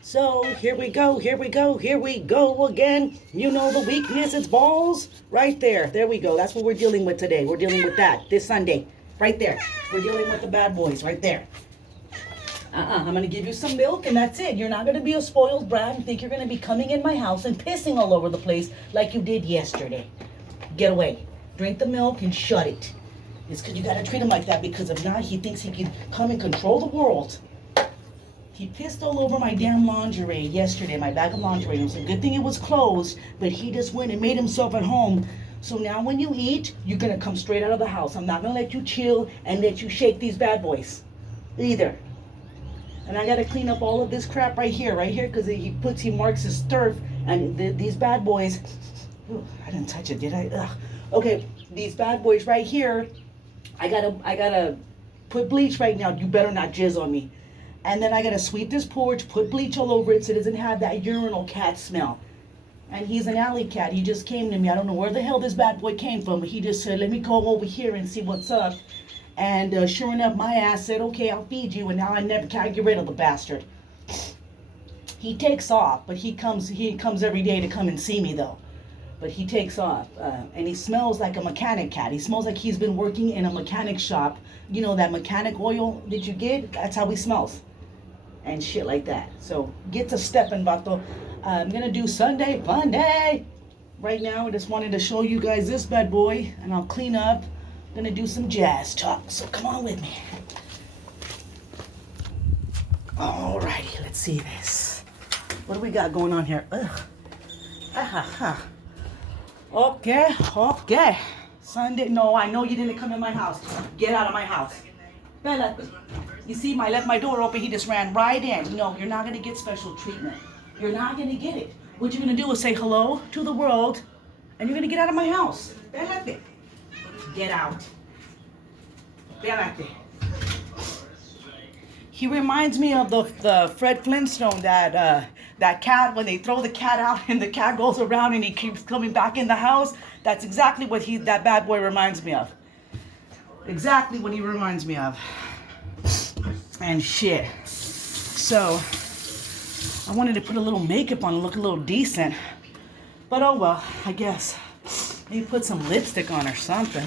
So here we go, here we go, here we go again. You know the weakness, it's balls. Right there, there we go. That's what we're dealing with today. We're dealing with that this Sunday. Right there. We're dealing with the bad boys right there. I'm going to give you some milk and that's it. You're not going to be a spoiled brat and think you're going to be coming in my house and pissing all over the place like you did yesterday. Get away. Drink the milk and shut it. It's because you got to treat him like that, because if not, he thinks he can come and control the world. He pissed all over my damn lingerie yesterday, my bag of lingerie. It was a good thing it was closed, but he just went and made himself at home. So now when you eat, you're going to come straight out of the house. I'm not going to let you chill and let you shake these bad boys either. And I got to clean up all of this crap right here, because he marks his turf. And these bad boys, ooh, I didn't touch it, did I? Ugh. Okay, these bad boys right here, I gotta put bleach right now. You better not jizz on me. And then I gotta sweep this porch, put bleach all over it so it doesn't have that urinal cat smell. And he's an alley cat. He just came to me. I don't know where the hell this bad boy came from, but he just said, let me go over here and see what's up. And sure enough, my ass said, okay, I'll feed you. And now I never can't get rid of the bastard. He takes off, but he comes every day to come and see me though. But he takes off, and he smells like a mechanic cat. He smells like he's been working in a mechanic shop. You know that mechanic oil that you get? That's how he smells. And shit like that. So get to stepping, Bato. I'm gonna do Sunday fun day. Right now, I just wanted to show you guys this bad boy, and I'll clean up. I'm gonna do some jazz talk, so come on with me. Alrighty, let's see this. What do we got going on here? Ugh. Okay. Sunday. No, I know you didn't come in my house. Get out of my house. You see, I left my door open. He just ran right in. No, you're not going to get special treatment. You're not going to get it. What you're going to do is say hello to the world, and you're going to get out of my house. Get out. He reminds me of the Fred Flintstone, that cat, when they throw the cat out and the cat goes around and he keeps coming back in the house. That's exactly what that bad boy reminds me of. Exactly what he reminds me of. And shit. So, I wanted to put a little makeup on and look a little decent. But oh well, I guess. Maybe put some lipstick on or something.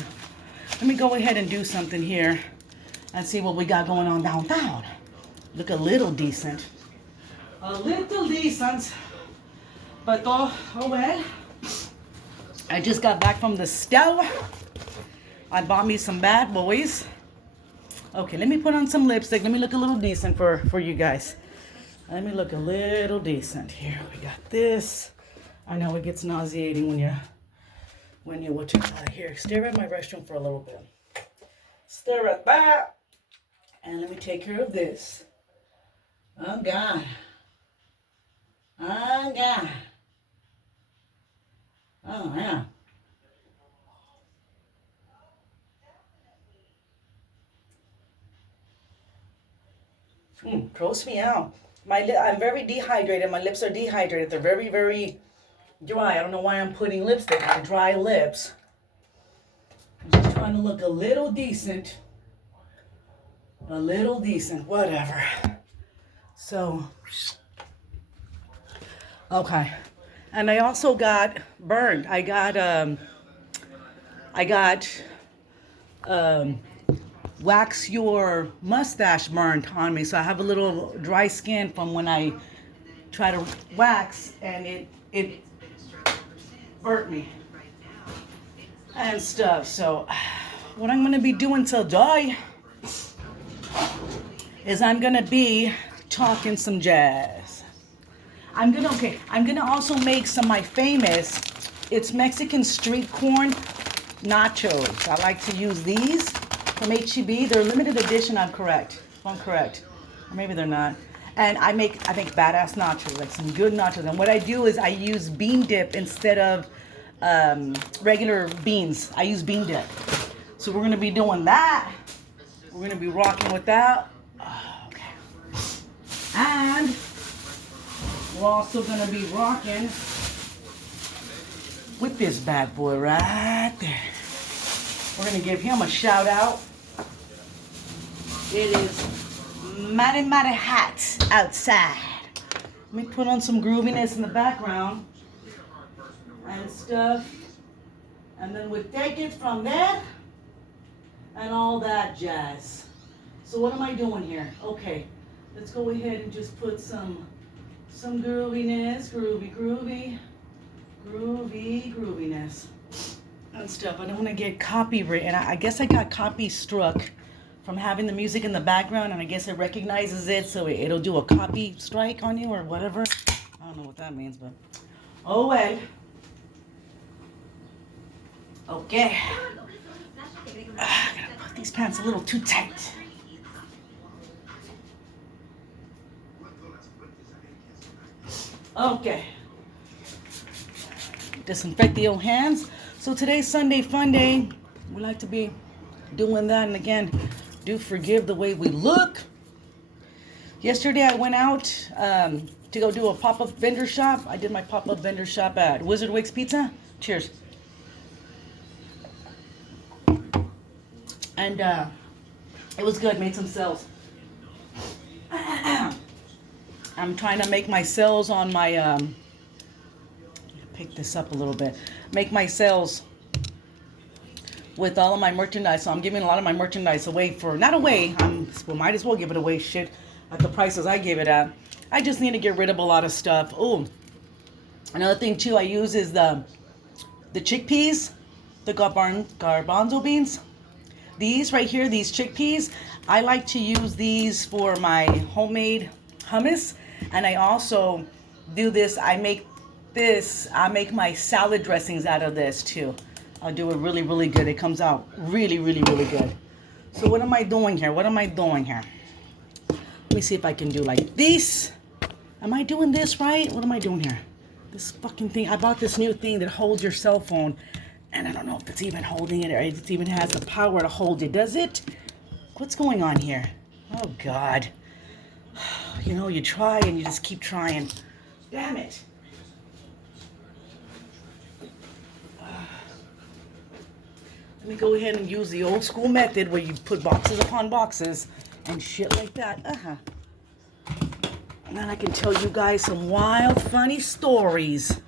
Let me go ahead and do something here and see what we got going on downtown. Look a little decent. A little decent. But oh well. I just got back from the store. I bought me some bad boys. Okay, let me put on some lipstick. Let me look a little decent for you guys. Let me look a little decent. Here we got this. I know it gets nauseating when you what you call it. Here, stare at my restroom for a little bit. Stare at that. And let me take care of this. Oh God. Oh God. Oh yeah. Gross me out. I'm very dehydrated. My lips are dehydrated. They're very, very dry. I don't know why I'm putting lipstick on dry lips. I'm just trying to look a little decent. A little decent. Whatever. So, okay. And I also got burned. I got wax your mustache burned on me. So I have a little dry skin from when I try to wax, and it burnt me and stuff. So what I'm going to be doing today is I'm going to be talking some jazz. I'm gonna also make some of my famous, it's Mexican street corn nachos. I like to use these from HEB. They're limited edition, I'm correct. If I'm correct. Or maybe they're not. And I make badass nachos, like some good nachos. And what I do is I use bean dip instead of regular beans. I use bean dip. So we're gonna be doing that. We're gonna be rocking with that. Okay. And we're also going to be rocking with this bad boy right there. We're going to give him a shout out. It is mighty, mighty hot outside. Let me put on some grooviness in the background and stuff. And then we take it from there and all that jazz. So what am I doing here? Okay, let's go ahead and just put some grooviness, grooviness and stuff. I don't want to get copyrighted. I guess I got copy struck from having the music in the background, and I guess it recognizes it, so it'll do a copy strike on you or whatever. I don't know what that means, but oh well. Okay. I gotta put these pants a little too tight. Okay. Disinfect the old hands. So today's Sunday fun day. We like to be doing that, and again, do forgive the way we look. Yesterday I went out to go do a pop-up vendor shop. I did my pop-up vendor shop at Wizard Wicks Pizza. Cheers. And it was good. Made some sales. I'm trying to make my sales on my pick this up a little bit. Make my sales with all of my merchandise. So I'm giving a lot of my merchandise away for, not away, well, might as well give it away, shit, at the prices I gave it at. I just need to get rid of a lot of stuff. Oh, another thing too I use is the chickpeas, the garbanzo beans. These right here, these chickpeas, I like to use these for my homemade hummus. And I also do this, I make my salad dressings out of this too. I'll do it really, really good. It comes out really, really, really good. So what am I doing here? Let me see if I can do like this. Am I doing this right? What am I doing here? This fucking thing. I bought this new thing that holds your cell phone. And I don't know if it's even holding it or it even has the power to hold it. Does it? What's going on here? Oh, God. You know, you try and you just keep trying. Damn it. Let me go ahead and use the old school method where you put boxes upon boxes and shit like that. And then I can tell you guys some wild, funny stories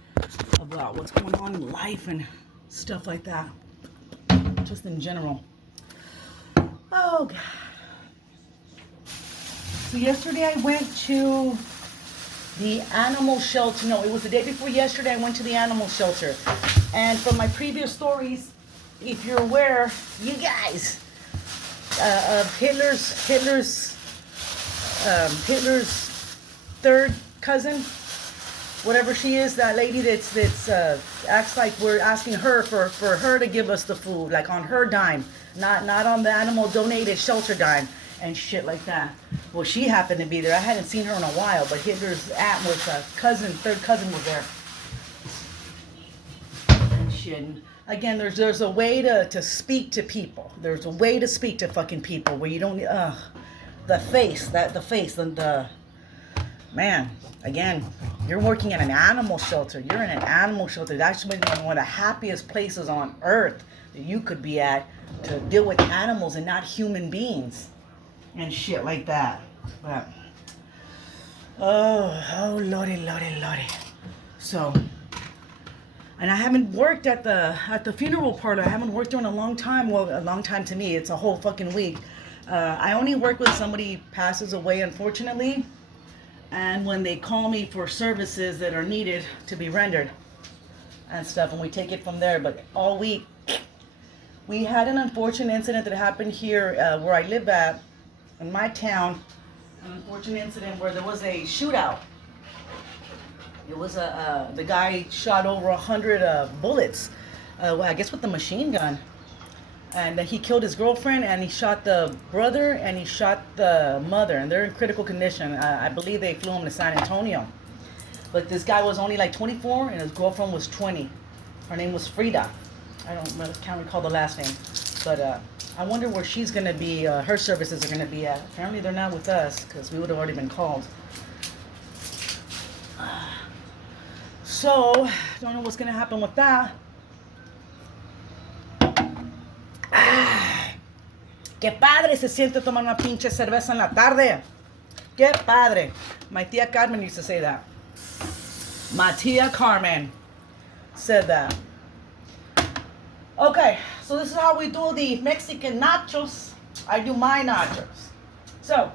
about what's going on in life and stuff like that. Just in general. Oh, God. So yesterday I went to the animal shelter. No, it was the day before yesterday I went to the animal shelter. And from my previous stories, if you're aware, you guys, of Hitler's third cousin, whatever she is, that lady that's acts like we're asking her for her to give us the food, like on her dime, not on the animal donated shelter dime and shit like that. Well, she happened to be there. I hadn't seen her in a while, but Hitler's aunt was third cousin was there. And shit. Again, there's a way to speak to people. There's a way to speak to fucking people where you don't the face, man, again, you're working at an animal shelter. You're in an animal shelter. That's one of the happiest places on earth that you could be at, to deal with animals and not human beings and shit like that. But oh lordy. So, and I haven't worked at the funeral parlor. I haven't worked there in a long time. Well, a long time to me, it's a whole fucking week. I only work when somebody passes away, unfortunately, and when they call me for services that are needed to be rendered and stuff, and we take it from there. But all week, we had an unfortunate incident that happened here where I live at, in my town. An unfortunate incident where there was a shootout. It was the guy shot over 100 bullets, I guess with the machine gun. And he killed his girlfriend, and he shot the brother, and he shot the mother, and they're in critical condition. I believe they flew him to San Antonio. But this guy was only like 24, and his girlfriend was 20. Her name was Frida. Can't recall the last name. But I wonder where she's going to be, her services are going to be at. Apparently they're not with us, because we would have already been called. So, don't know what's going to happen with that. Qué padre se siente tomar una pinche cerveza en la tarde. Que padre. My tia Carmen used to say that. My tia Carmen said that. Okay, so this is how we do the Mexican nachos. I do my nachos. So,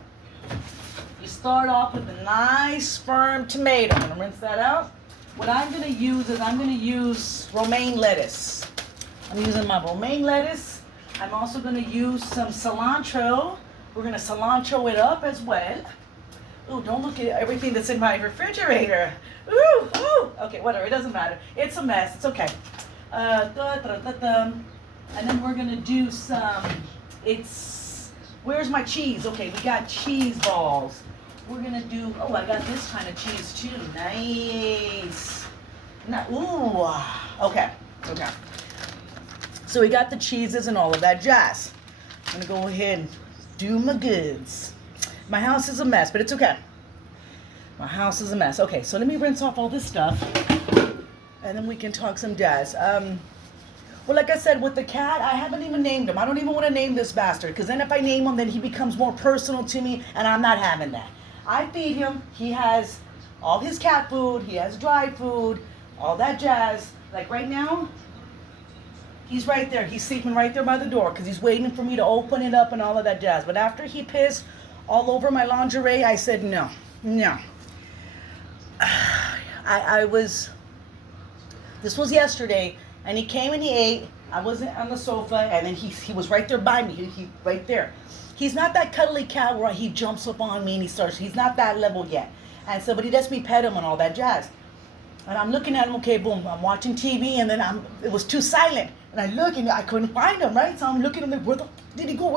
you start off with a nice firm tomato. I'm gonna rinse that out. What I'm gonna use is I'm gonna use romaine lettuce. I'm using my romaine lettuce. I'm also gonna use some cilantro. We're gonna cilantro it up as well. Ooh, don't look at everything that's in my refrigerator. Ooh, ooh. Okay, whatever, it doesn't matter. It's a mess, it's okay. And then we're gonna do some, where's my cheese? Okay, we got cheese balls. We're gonna do, oh, I got this kind of cheese too. Nice. Ooh, okay. So we got the cheeses and all of that jazz. I'm gonna go ahead and do my goods. My house is a mess, but it's okay. My house is a mess. Okay, so let me rinse off all this stuff, and then we can talk some jazz. Well, like I said, with the cat, I haven't even named him. I don't even want to name this bastard, because then if I name him, then he becomes more personal to me, and I'm not having that. I feed him. He has all his cat food. He has dry food, all that jazz. Like right now, he's right there. He's sleeping right there by the door because he's waiting for me to open it up and all of that jazz. But after he pissed all over my lingerie, I said no. This was yesterday, and he came and he ate. I wasn't on the sofa, and then he was right there by me. He right there. He's not that cuddly cat where he jumps up on me and he's not that level yet. And so, but he lets me pet him and all that jazz. And I'm looking at him, okay, boom, I'm watching TV, and then it was too silent. And I look, and I couldn't find him, right? So I'm looking at him, where'd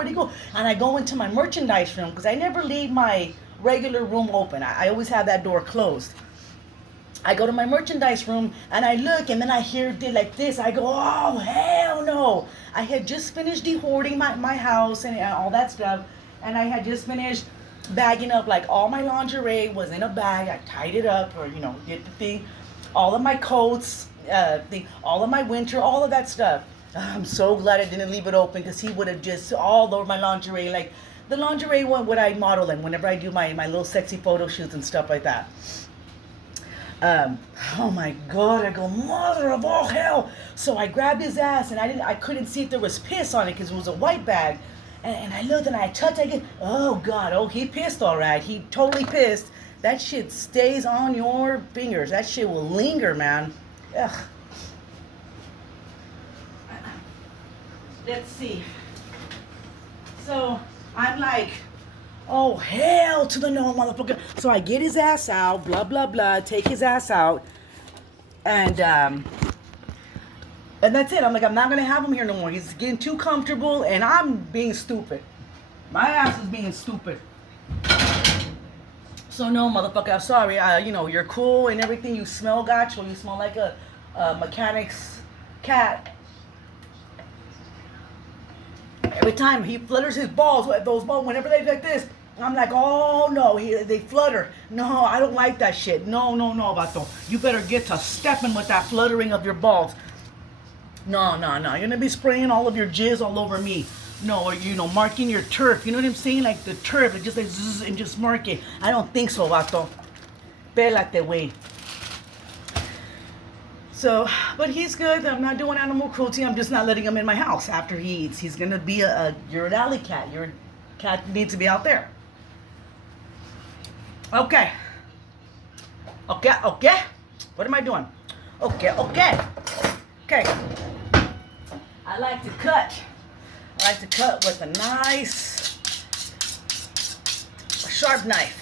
he go? And I go into my merchandise room, because I never leave my regular room open. I always have that door closed. I go to my merchandise room, and I look, and then I hear it like this. I go, oh, hell no. I had just finished dehoarding my house and all that stuff, and I had just finished bagging up, like, all my lingerie was in a bag. I tied it up, or, did the thing. All of my coats, all of my winter, all of that stuff. I'm so glad I didn't leave it open, because he would have just all over my lingerie, like the lingerie one what I model in whenever I do my little sexy photo shoots and stuff like that. Oh my God, I go, mother of all hell. So I grabbed his ass, and I couldn't see if there was piss on it, because it was a white bag. And I looked, and I touched it. Oh God, he pissed all right. He totally pissed. That shit stays on your fingers. That shit will linger, man. Ugh. Let's see. So I'm like, oh, hell to the no, motherfucker. So I get his ass out, blah, blah, blah, take his ass out. And that's it. I'm like, I'm not going to have him here no more. He's getting too comfortable, and I'm being stupid. My ass is being stupid. So no, motherfucker, I'm sorry. You're cool and everything. You smell gacho. You smell like a mechanic's cat. Every time he flutters his balls, those balls, whenever they like this, I'm like, oh no, they flutter. No, I don't like that shit. No, vato. You better get to stepping with that fluttering of your balls. No. You're gonna be spraying all of your jizz all over me. No, or marking your turf. You know what I'm saying? Like the turf, it just like zzz, and just mark it. I don't think so, vato. Pélate, güey. So, but he's good. I'm not doing animal cruelty. I'm just not letting him in my house after he eats. He's gonna be you're an alley cat. Your cat needs to be out there. Okay. What am I doing? Okay. I like to cut. With a nice sharp knife.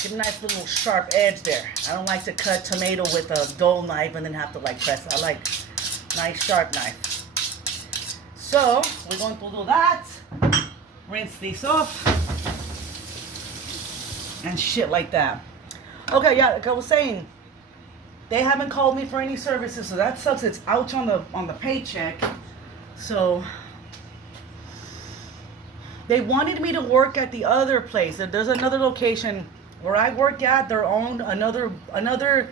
Give a nice little sharp edge there. I don't like to cut tomato with a dull knife and then have to press. I like nice sharp knife. So we're going to do that. Rinse these off. And shit like that. Okay, yeah, like I was saying, they haven't called me for any services, so that sucks. It's out on the paycheck. So they wanted me to work at the other place. There's another location where I work at. Their own another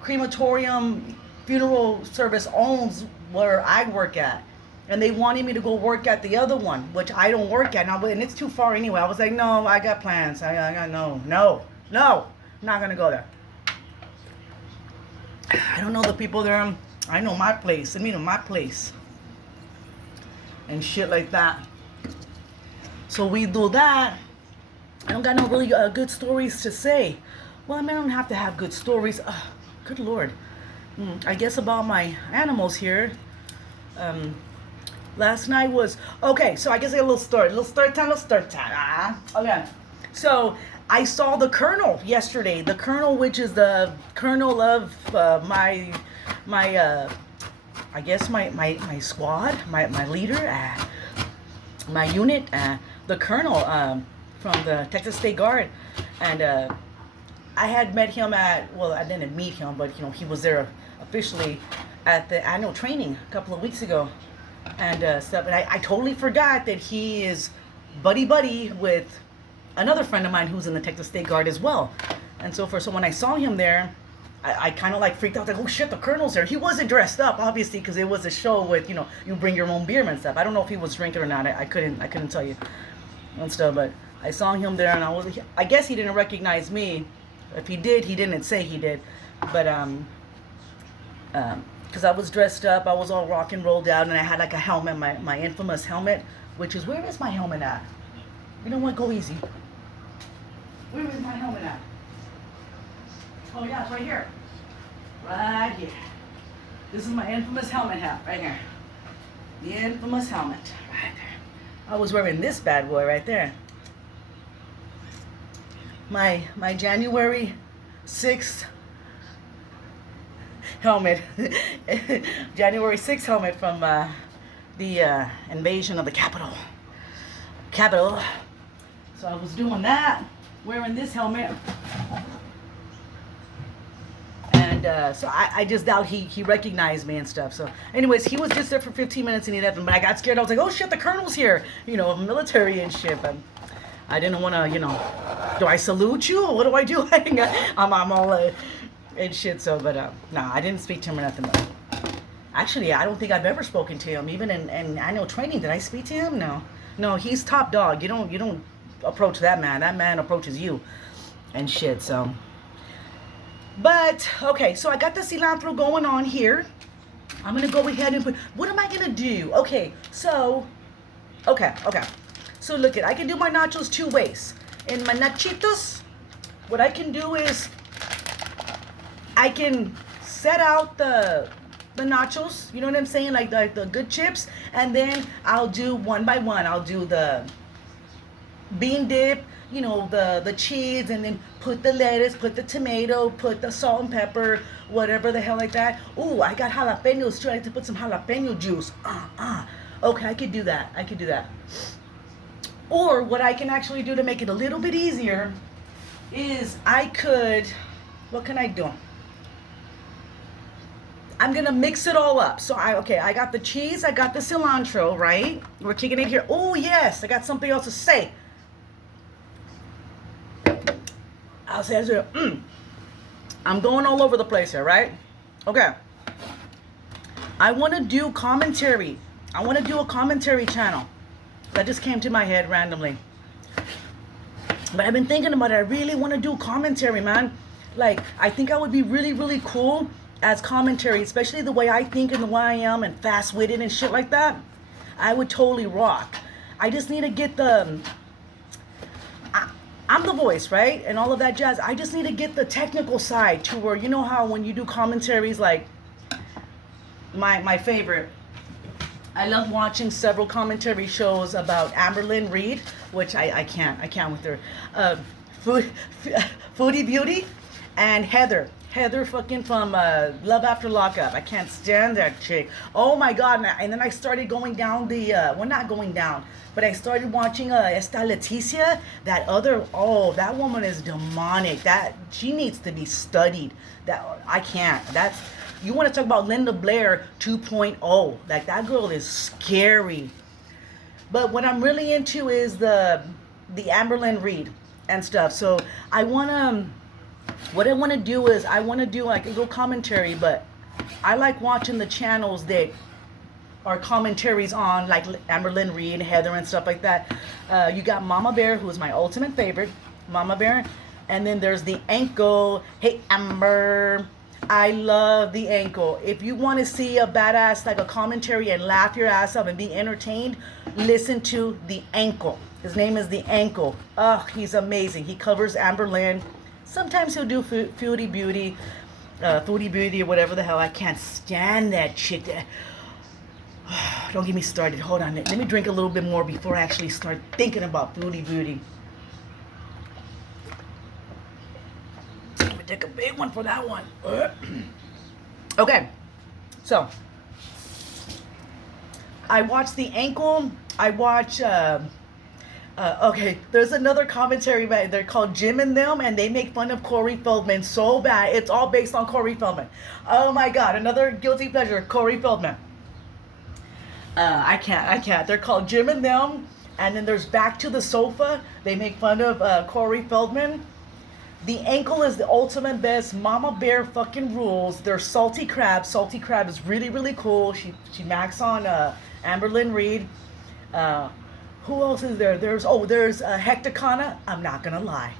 crematorium funeral service owns where I work at, and they wanted me to go work at the other one, which I don't work at now, and it's too far anyway. I was like, no, I got plans. I got no, I'm not gonna go there. I don't know the people there. I know my place. I mean, my place and shit like that. So we do that. I don't got no really good stories to say. Well, I mean, I don't have to have good stories. Good Lord. I guess about my animals here. Last night was okay. So I guess I got a little story time. Okay. So I saw the colonel yesterday. The colonel, which is the colonel of my I guess my squad, my leader, my unit, the colonel from the Texas State Guard, and I had met him at, well, I didn't meet him, but you know, he was there officially at the annual training a couple of weeks ago, and stuff. And I totally forgot that he is buddy with another friend of mine who's in the Texas State Guard as well. And so when I saw him there, I kind of like freaked out, like, oh shit, the colonel's there. He wasn't dressed up, obviously, because it was a show with, you know, you bring your own beer and stuff. I don't know if he was drinking or not. I couldn't tell you and stuff. But I saw him there, and I guess he didn't recognize me. If he did, he didn't say he did. But because I was dressed up, I was all rock and rolled out, and I had like a helmet, my infamous helmet, which is, where is my helmet at? You know what? Go easy. Where is my helmet at? Oh yeah, it's right here. Right here. This is my infamous helmet hat, right here. The infamous helmet, right there. I was wearing this bad boy right there. My January 6th helmet. January 6th helmet from the invasion of the Capitol. So I was doing that, wearing this helmet. And so I just doubt he recognized me and stuff. So anyways, he was just there for 15 minutes and he left. But I got scared. I was like, oh shit, the colonel's here. You know, military and shit. But I didn't want to, you know, do I salute you or what do I do? I'm all and shit. So, but no, I didn't speak to him or nothing. But actually, I don't think I've ever spoken to him. Even in annual training, did I speak to him? No, he's top dog. You don't approach that man. That man approaches you and shit. So. But, okay, so I got the cilantro going on here. I'm going to go ahead and put, what am I going to do? Okay, so, okay. So, look I can do my nachos two ways. In my nachitos, what I can do is, I can set out the nachos, you know what I'm saying? Like the good chips. And then I'll do one by one. I'll do the bean dip, you know, the cheese, and then put the lettuce, put the tomato, put the salt and pepper, whatever the hell like that. Ooh, I got jalapenos too. I like to put some jalapeno juice. Okay, I could do that. Or what I can actually do to make it a little bit easier is what can I do? I'm gonna mix it all up. So I got the cheese, I got the cilantro, right? We're kicking it here. Oh yes, I got something else to say. I'll say this. I'm going all over the place here, right? Okay. I want to do commentary. I want to do a commentary channel. That just came to my head randomly. But I've been thinking about it. I really want to do commentary, man. Like, I think I would be really, really cool as commentary, especially the way I think and the way I am and fast-witted and shit like that. I would totally rock. I just need to get I'm the voice, right? And all of that jazz. I just need to get the technical side to where, you know how when you do commentaries, like my favorite, I love watching several commentary shows about Amberlynn Reed, which I can't with her. Foodie Beauty, and Heather fucking from Love After Lockup. I can't stand that chick. Oh my god. And then I started going down not going down, but I started watching Esta Leticia. That woman is demonic. That she needs to be studied. That I can't. You want to talk about Linda Blair 2.0. Like, that girl is scary. But what I'm really into is the Amberlynn Reed and stuff. So what I want to do is I want to do like a little commentary, but I like watching the channels that are commentaries on like Amberlynn Reed, Heather, and stuff like that. You got Mama Bear, who is my ultimate favorite, Mama Bear, and then there's the ankle. Hey Amber, I love the ankle. If you want to see a badass like a commentary and laugh your ass off and be entertained, listen to the ankle. His name is the ankle. Oh, he's amazing. He covers Amberlynn. Sometimes he'll do Foodie Beauty, Foodie Beauty or whatever the hell. I can't stand that chick. Don't get me started. Hold on. Let me drink a little bit more before I actually start thinking about Foodie Beauty. Let me take a big one for that one. Okay. So, I watch the ankle. I watch... okay, there's another commentary, man. They're called Jim and Them, and they make fun of Corey Feldman so bad. It's all based on Corey Feldman. Oh my God, another guilty pleasure, Corey Feldman. I can't. They're called Jim and Them, and then there's Back to the Sofa. They make fun of Corey Feldman. The ankle is the ultimate best. Mama Bear fucking rules. There's Salty Crab. Salty Crab is really, really cool. She macks on Amberlynn Reed. Who else is there? There's Hectacana. I'm not gonna lie,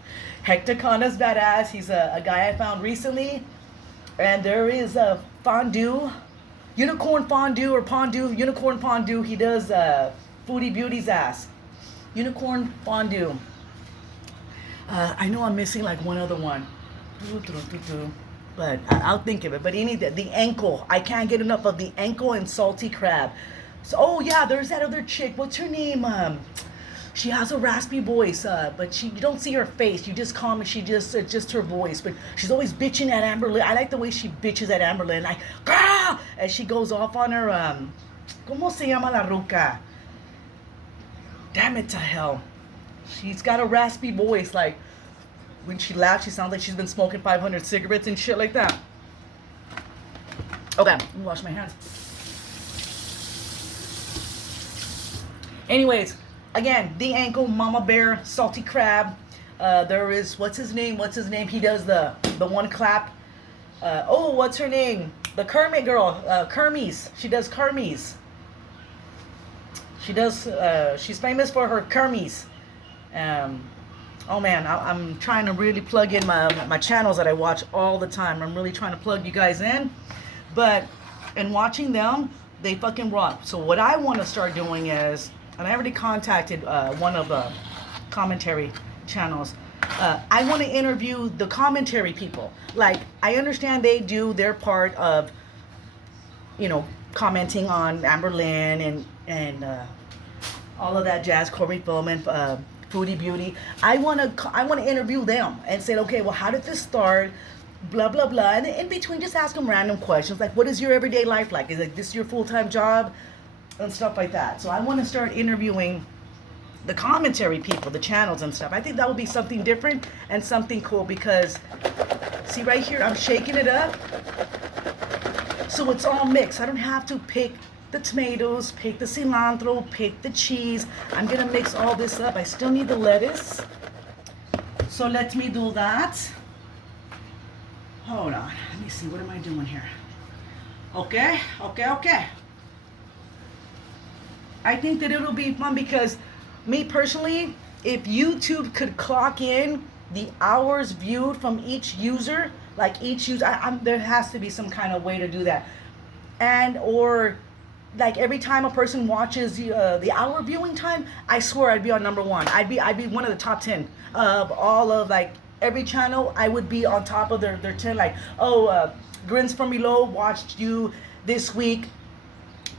Hectacana's badass. He's a guy I found recently. And there is Fondue, Unicorn Fondue or Pondue, Unicorn Fondue. He does Foodie Beauty's ass. Unicorn Fondue. I know I'm missing like one other one, but I'll think of it. But the ankle. I can't get enough of the ankle and Salty Crab. So, oh yeah, there's that other chick. What's her name? She has a raspy voice, but you don't see her face. You just comment. It's just her voice. But she's always bitching at Amberlynn. I like the way she bitches at Amberlynn. Like, Grah! As she goes off on her. ¿Cómo se llama la ruca? Damn it to hell. She's got a raspy voice. Like when she laughs, she sounds like she's been smoking 500 cigarettes and shit like that. Okay, let me wash my hands. Anyways, again, the ankle, Mama Bear, Salty Crab. There is what's his name? He does the one clap. What's her name? The Kermit girl, Kermies. She does Kermies. She's famous for her Kermies. Oh man, I'm trying to really plug in my channels that I watch all the time. I'm really trying to plug you guys in. But in watching them, they fucking rock. So what I want to start doing is, and I already contacted one of the commentary channels. I want to interview the commentary people. Like, I understand they do their part of, commenting on Amberlynn and all of that jazz, Corey Feldman, Foodie Beauty. I want to interview them and say, okay, well, how did this start? Blah blah blah. And in between, just ask them random questions like, what is your everyday life like? Is this your full-time job? And stuff like that. So I want to start interviewing the commentary people, the channels and stuff. I think that would be something different and something cool because, see right here, I'm shaking it up. So it's all mixed. I don't have to pick the tomatoes, pick the cilantro, pick the cheese. I'm going to mix all this up. I still need the lettuce. So let me do that. Hold on. Let me see. What am I doing here? Okay. I think that it'll be fun because me personally, if YouTube could clock in the hours viewed from each user, like each user, there has to be some kind of way to do that. And or like every time a person watches the hour viewing time, I swear I'd be on number one. I'd be one of the top 10 of all of like every channel. I would be on top of their 10. Like, Grins from Below watched you this week.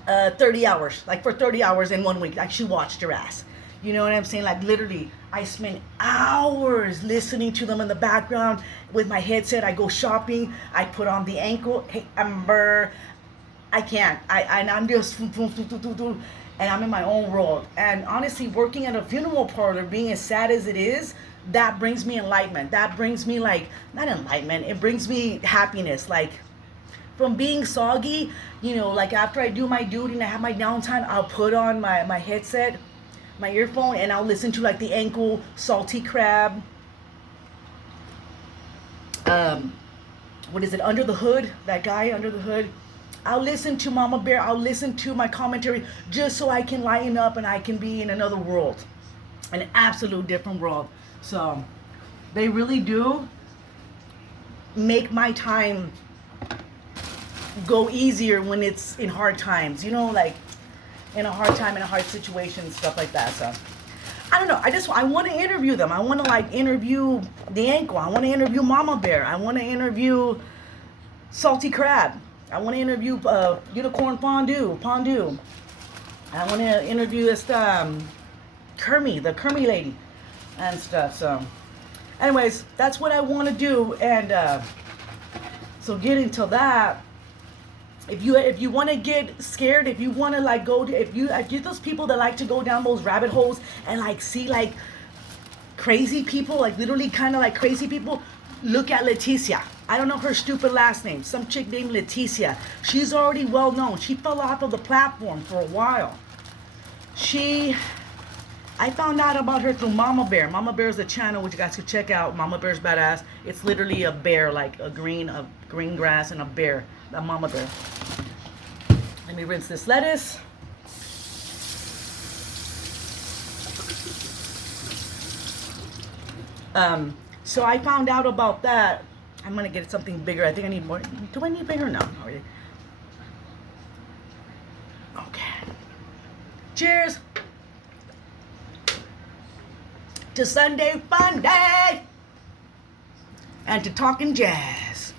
30 hours, like for 30 hours in 1 week, like she watched your ass. You know what I'm saying? Like literally, I spend hours listening to them in the background with my headset. I go shopping, I put on the ankle. Hey Amber, I can't. I'm just and I'm in my own world. And honestly, working at a funeral parlor, being as sad as it is, that brings me enlightenment. That brings me like not enlightenment. It brings me happiness. Like. From being soggy, like after I do my duty and I have my downtime, I'll put on my headset, my earphone, and I'll listen to like the ankle, Salty Crab. What is it? Under the Hood, that guy Under the Hood. I'll listen to Mama Bear. I'll listen to my commentary just so I can lighten up and I can be in another world, an absolute different world. So they really do make my time go easier when it's in hard times, you know, like in a hard time, in a hard situation, stuff like that. So I don't know. I want to interview them. I want to like interview the ankle. I want to interview Mama Bear. I want to interview Salty Crab. I want to interview Unicorn Fondue. I want to interview this Kermie, the Kermie lady, and stuff. So, anyways, that's what I want to do. And so, getting to that, if you want to get scared, if you want to like go, if you're those people that like to go down those rabbit holes and like see like crazy people, like literally kind of like crazy people, look at Leticia. I don't know her stupid last name. Some chick named Leticia. She's already well known. She fell off of the platform for a while. I found out about her through Mama Bear. Mama Bear is a channel which you guys could check out. Mama Bear's Badass. It's literally a bear, like a green grass and a bear. A Mama Bear. Let me rinse this lettuce. So I found out about that. I'm gonna get something bigger. I think I need more. Do I need bigger? No, not really. Okay. Cheers to Sunday FUNDAY and to talking jazz.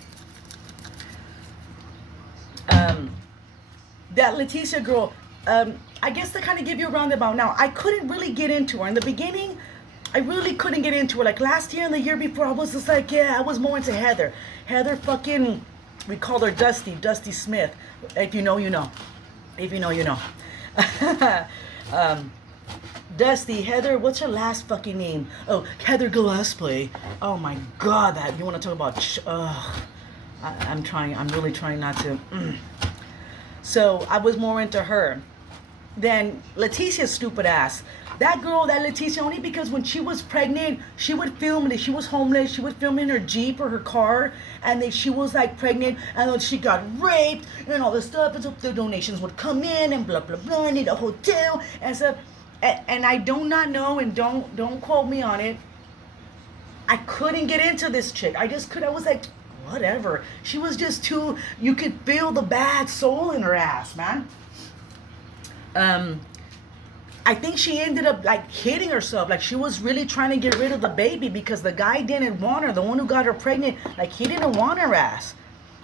That Leticia girl. I guess to kind of give you a roundabout. Now I couldn't really get into her in the beginning. I really couldn't get into her. Like last year and the year before, I was just like, yeah, I was more into Heather. Heather fucking, we called her Dusty Smith. If you know, you know. If you know, you know. Dusty, Heather, what's her last fucking name? Oh, Heather Gillespie. Oh my God, that, you want to talk about, I'm really trying not to. So I was more into her than Leticia's stupid ass. That girl, that Leticia, only because when she was pregnant, she would film it. She was homeless. She would film in her Jeep or her car, and then she was like pregnant, and then she got raped and all this stuff. And so the donations would come in and blah blah blah. I need a hotel and stuff. And I do not know, and don't quote me on it. I couldn't get into this chick. I just could. I was like, whatever. She was just too. You could feel the bad soul in her ass, man. I think she ended up like hitting herself. Like she was really trying to get rid of the baby because the guy didn't want her. The one who got her pregnant, like he didn't want her ass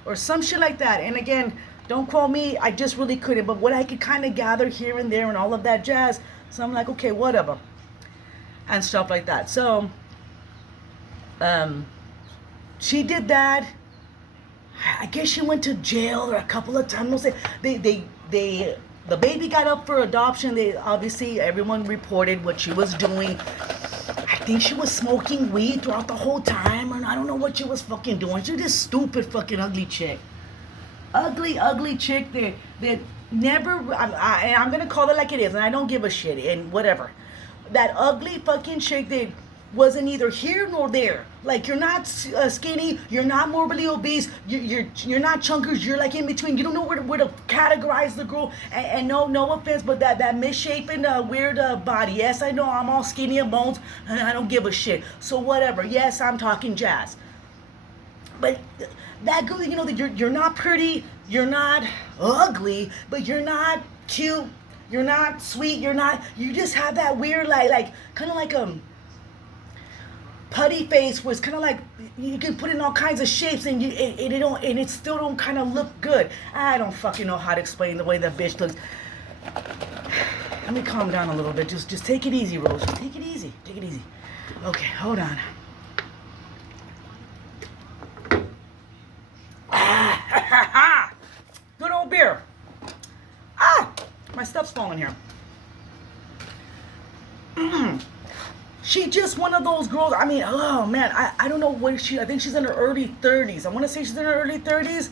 or some shit like that. And again, don't quote me. I just really couldn't. But what I could kind of gather here and there and all of that jazz. So I'm like, okay, whatever. And stuff like that. So, she did that. I guess she went to jail a couple of times. The baby got up for adoption. They obviously, everyone reported what she was doing. I think she was smoking weed throughout the whole time, and I don't know what she was fucking doing. She was this stupid fucking ugly chick. Ugly chick that never, I'm gonna call it like it is, and I don't give a shit, and whatever. That ugly fucking chick that wasn't either here nor there. Like you're not skinny, you're not morbidly obese, you're not chunkers, you're like in between. You don't know where to categorize the girl. And no offense, but that misshapen weird body. Yes, I know I'm all skinny and bones, and I don't give a shit. So whatever. Yes, I'm talking jazz. But that girl, you know, that you're not pretty, you're not ugly, but you're not cute, you're not sweet, you just have that weird like kind of like putty face was kind of like you can put in all kinds of shapes and it still don't kind of look good. I don't fucking know how to explain the way that bitch looks. Let me calm down a little bit. Just take it easy, Rose. Just take it easy. Okay, hold on. Good old beer. My stuff's falling here. She just one of those girls. I mean, oh man, I don't know what I think she's in her early 30s. I want to say she's in her early 30s.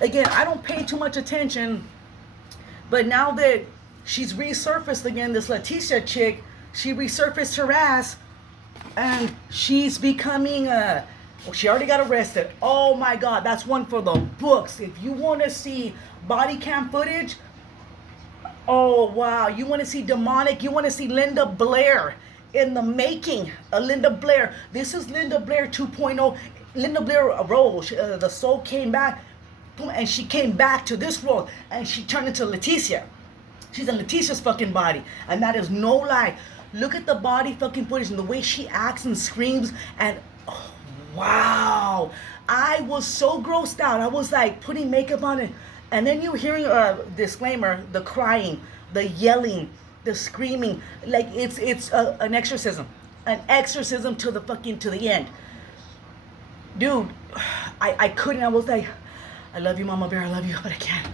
Again, I don't pay too much attention. But now that she's resurfaced again, this Leticia chick, she resurfaced her ass. And she's becoming Oh, she already got arrested. Oh my God, that's one for the books. If you want to see body cam footage, oh wow, you want to see demonic, you want to see Linda Blair in the making. Linda Blair. This is Linda Blair 2.0. Linda Blair role. The soul came back, boom, and she came back to this role, and she turned into Leticia. She's in Leticia's fucking body, and that is no lie. Look at the body fucking footage and the way she acts and screams, and oh, wow, I was so grossed out. I was like putting makeup on it, and then you were hearing a disclaimer: the crying, the yelling, the screaming, like it's an exorcism to the end, dude. I couldn't. I was like, I love you, Mama Bear. I love you, but I can't.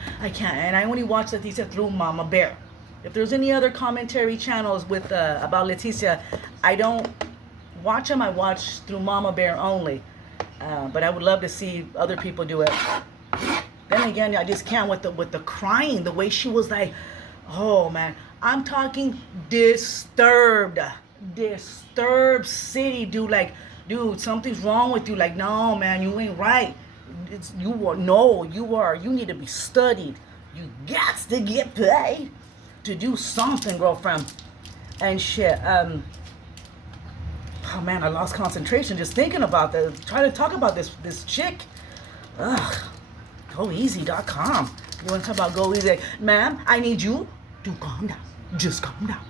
And I only watched Leticia through Mama Bear. If there's any other commentary channels with about Leticia, I don't watch them. I watch through Mama Bear only. But I would love to see other people do it. Then again, I just can't with the crying, the way she was like, oh man, I'm talking disturbed city, dude. Like, dude, something's wrong with you. Like, no, man, you ain't right. You need to be studied. You got to get paid to do something, girlfriend. And shit. Oh man, I lost concentration just thinking about that. Trying to talk about this chick. Ugh. GoEasy.com. You want to talk about Go Easy? Ma'am, I need you to calm down. Just calm down.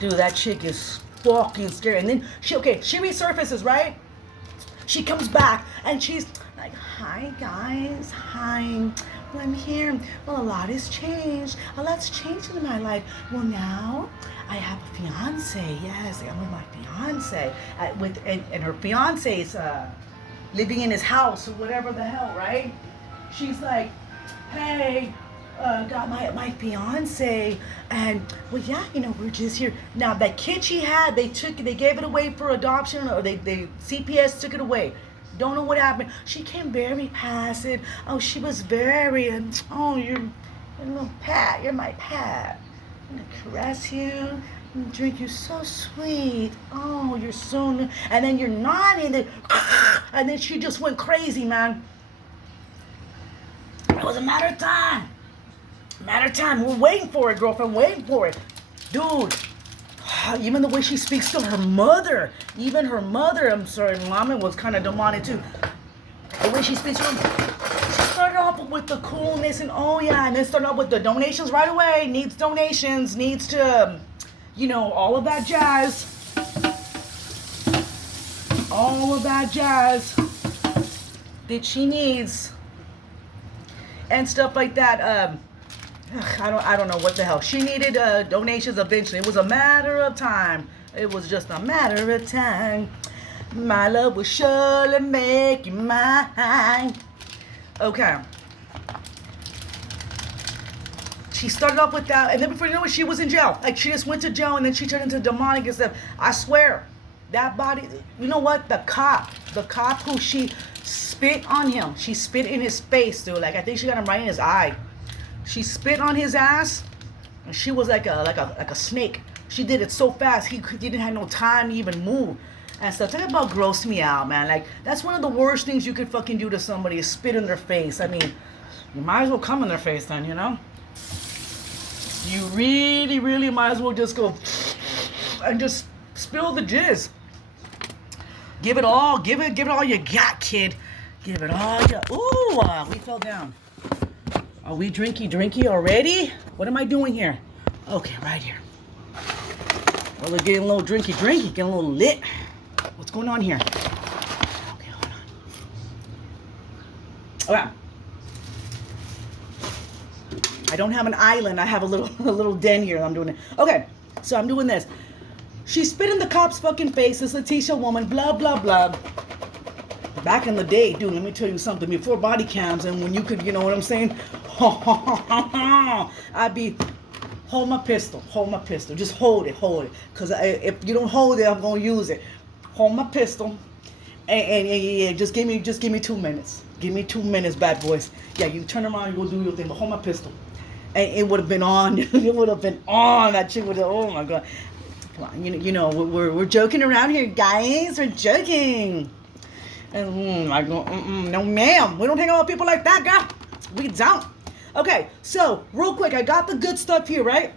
Dude, that chick is fucking scary. And then she resurfaces, right? She comes back and she's like, hi guys, hi. Well, I'm here. Well, a lot has changed. A lot's changed in my life. Well, now I have a fiance. Yes, I'm with my fiance. And her fiance's living in his house or whatever the hell, right? She's like, hey, got my fiance, and well, yeah, we're just here now. That kid she had, they gave it away for adoption, or they CPS took it away. Don't know what happened. She came very passive. Oh, she was very, oh, you're a little pat. You're my pat. I'm gonna caress you and drink you, so sweet. Oh, you're so, and then you're naughty, and then she just went crazy, man. It was a matter of time. We're waiting for it, girlfriend. Waiting for it. Dude, even the way she speaks to her mother. Even her mother, I'm sorry, Mama was kind of demonic too. The way she speaks to him. She started off with the coolness and oh yeah, and then started off with the donations right away. Needs donations, needs to, all of that jazz. All of that jazz that she needs. And stuff like that. I don't know what the hell. She needed donations eventually. It was a matter of time. It was just a matter of time. My love will surely make you mine. Okay. She started off with that, and then before you know it, she was in jail. Like, she just went to jail, and then she turned into demonic and stuff. I swear, that body, you know what? The cop who she spit on him. She spit in his face, dude. Like, I think she got him right in his eye. She spit on his ass, and she was like a snake. She did it so fast, he didn't have no time to even move. And stuff. Talk about gross me out, man. Like, that's one of the worst things you could fucking do to somebody is spit in their face. I mean, you might as well come in their face then, You really, really might as well just go and just spill the jizz. Give it all you got, kid. Give it all you got. Ooh, we fell down. Are we drinky already? What am I doing here? Okay, right here. Well, we're getting a little drinky, getting a little lit. What's going on here? Okay, hold on. Okay. I don't have an island. I have a little den here. I'm doing it. Okay, so I'm doing this. She spit in the cop's fucking face. This Leticia woman, blah, blah, blah. Back in the day, dude, let me tell you something. Before body cams and when you could, you know what I'm saying? I'd be, hold my pistol. Just hold it. Because if you don't hold it, I'm going to use it. Hold my pistol. And yeah, just give me 2 minutes. Give me 2 minutes, bad boys. Yeah, you turn around, you go do your thing, but hold my pistol. And it would have been on. It would have been on. That chick would have, oh my God. Come on, we're joking around here, guys. We're joking. And I go, no ma'am, we don't hang out with people like that, girl. We don't. Okay, so real quick, I got the good stuff here, right?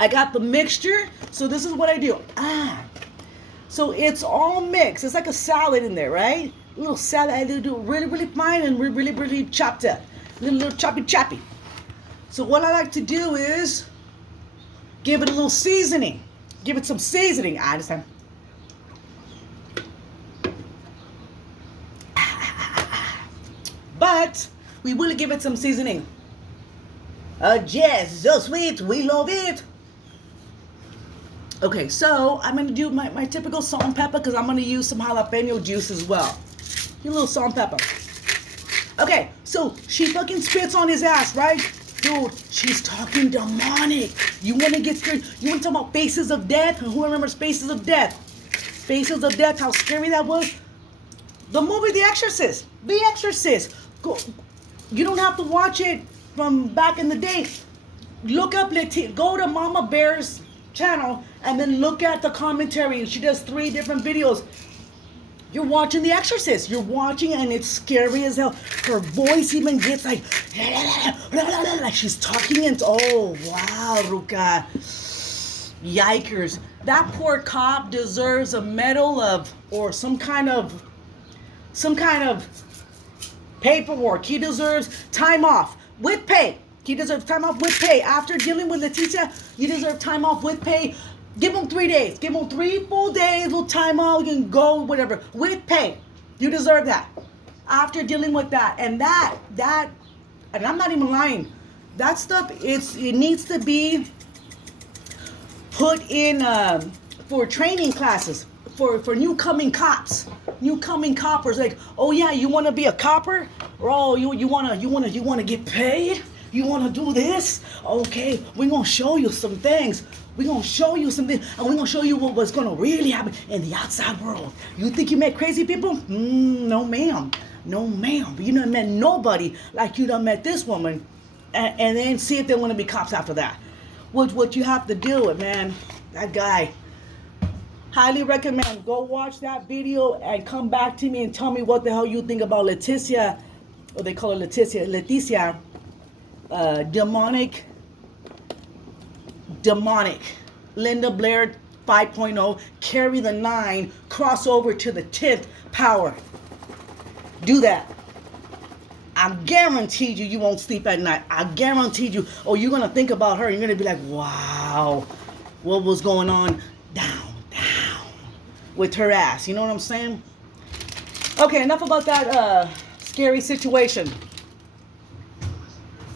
I got the mixture. So this is what I do. So it's all mixed. It's like a salad in there, right? A little salad. I do really, really fine and really, really chopped up. Little choppy. So what I like to do is give it a little seasoning. Give it some seasoning. I understand. But we will give it some seasoning. Jazz, so sweet, we love it. Okay, so I'm going to do my typical salt and pepper because I'm going to use some jalapeno juice as well. A little salt and pepper. Okay, so she fucking spits on his ass, right? Dude, she's talking demonic. You want to get scared? You want to talk about Faces of Death? Who remembers Faces of Death? Faces of Death, how scary that was? The movie The Exorcist. The Exorcist. Go. You don't have to watch it from back in the day. Look up, go to Mama Bear's channel and then look at the commentary. She does 3 different videos. You're watching The Exorcist. You're watching and it's scary as hell. Her voice even gets like she's talking and oh wow, Ruka. Yikers. That poor cop deserves a medal of or some kind of paperwork. He deserves time off with pay. He deserves time off with pay. After dealing with Leticia, you deserve time off with pay. Give him 3 days. Give him 3 full days with time off. You can go, whatever, with pay. You deserve that. After dealing with that. And that, and I'm not even lying. That stuff, it needs to be put in for training classes. For new coming cops, new coming coppers, like, oh yeah, you want to be a copper? Or oh, you want to get paid? You want to do this? Okay, we're going to show you some things. We're going to show you something, and we're going to show you what's going to really happen in the outside world. You think you met crazy people? No ma'am. No ma'am. You done met nobody like you done met this woman, and then see if they want to be cops after that. What you have to do, man, that guy. Highly recommend. Go watch that video and come back to me and tell me what the hell you think about Leticia, or they call her Leticia, demonic. Linda Blair 5.0, carry the 9, cross over to the 10th power. Do that. I guarantee you won't sleep at night. I guarantee you. Or you're going to think about her and you're going to be like, wow, what was going on down with her ass. You know what I'm saying? Okay, enough about that scary situation.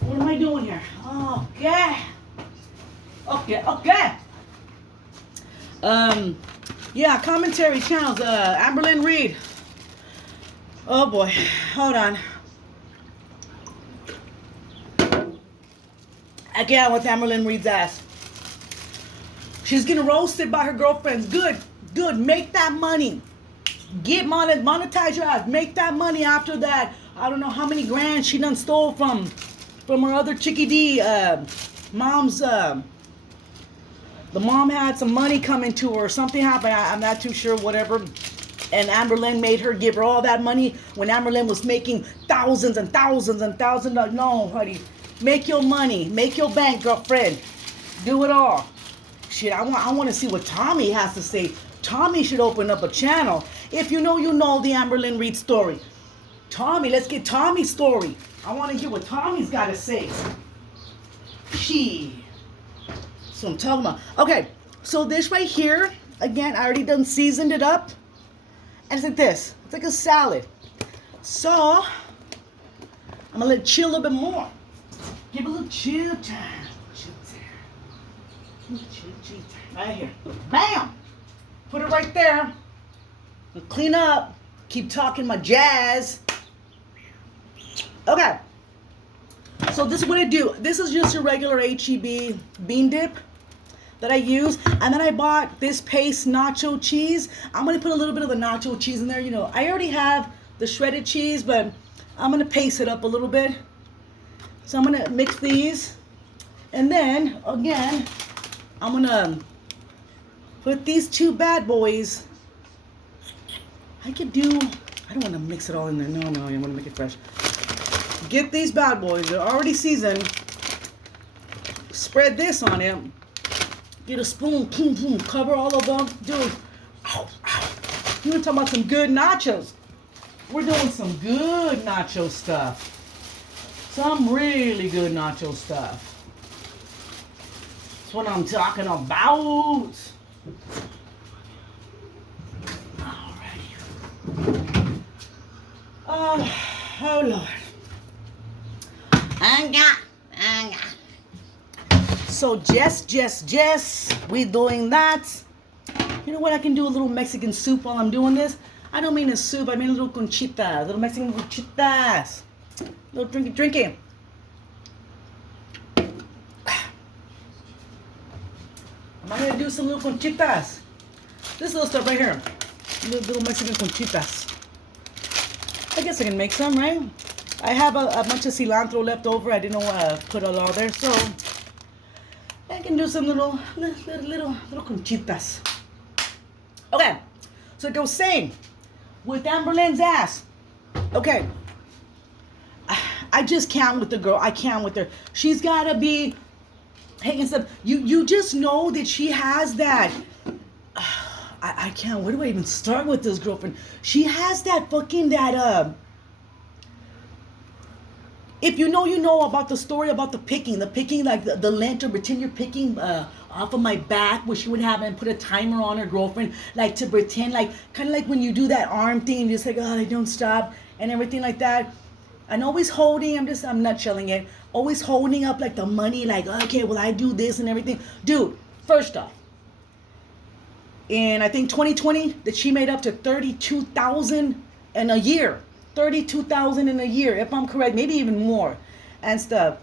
What am I doing here? Okay. Yeah, commentary channels. Amberlynn Reed. Oh boy, hold on. Again with Amberlynn Reed's ass. She's getting roasted by her girlfriends. Good. Make that money. Get monetize your ass. Make that money after that. I don't know how many grand she done stole from her other chickie D. Mom's. The mom had some money coming to her. Something happened. I'm not too sure. Whatever. And Amberlynn made her give her all that money when Amberlynn was making thousands and thousands and thousands. No, honey. Make your money. Make your bank, girlfriend. Do it all. Shit, I want to see what Tommy has to say. Tommy should open up a channel. If you know the Amberlynn Reed story. Tommy, let's get Tommy's story. I want to hear what Tommy's got to say. That's what I'm talking about. Okay, so this right here, again, I already done seasoned it up. And it's like this. It's like a salad. So, I'm going to let it chill a little bit more. Give it a little chill time. Chill time. Right here. Bam! Put it right there. And clean up. Keep talking my jazz. Okay. So this is what I do. This is just a regular HEB bean dip that I use. And then I bought this paste nacho cheese. I'm going to put a little bit of the nacho cheese in there. You know, I already have the shredded cheese, but I'm going to paste it up a little bit. So I'm going to mix these. And then, again, I'm going to put these 2 bad boys. I could do I don't want to mix it all in there. No, I want to make it fresh. Get these bad boys. They're already seasoned. Spread this on it. Get a spoon. Boom, boom. Cover all of them. Dude. Ow, ow. You want to talk about some good nachos? We're doing some good nacho stuff. Some really good nacho stuff. That's what I'm talking about. Alrighty. Oh Lord. So Jess, we doing that. You know what? I can do a little Mexican soup while I'm doing this. I don't mean a soup. I mean a little conchitas, little Mexican conchitas, little drinky. I'm gonna do some little conchitas. This little stuff right here, little Mexican conchitas. I guess I can make some, right? I have a bunch of cilantro left over. I didn't know put it all there, so I can do some little conchitas. Okay, so like I was saying, with Amberlynn's ass. Okay, I just can't with the girl. I can't with her. She's gotta be hanging stuff. You just know that she has that. I can't. Where do I even start with this girlfriend? She has that fucking If you know about the story about the picking like the lantern, pretend you're picking off of my back, where she would have and put a timer on her girlfriend, like to pretend like kind of like when you do that arm thing, just like, oh, they don't stop and everything like that. And always holding, I'm not shelling it, always holding up like the money, like, okay, well, I do this and everything. Dude, first off, in I think 2020, that she made up to $32,000 in a year. $32,000 in a year, if I'm correct, maybe even more and stuff.